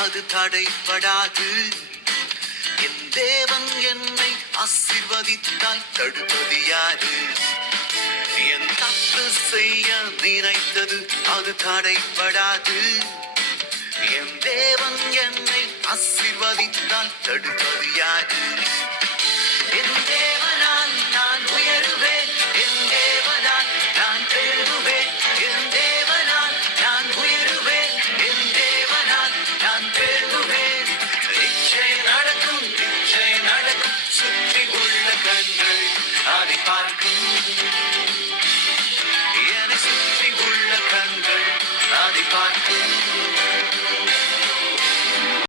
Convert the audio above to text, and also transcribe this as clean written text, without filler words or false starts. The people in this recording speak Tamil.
அது தடைப்படாது. என் தேவன் என்னை ஆசீர்வதித்தால் தடுப்பது யாரு? என் தப்பு செய்ய நினைத்தது அது தடைப்படாது. என் தேவன் என்னை ஆசீர்வதித்தால் தடுப்பது யாரு? என்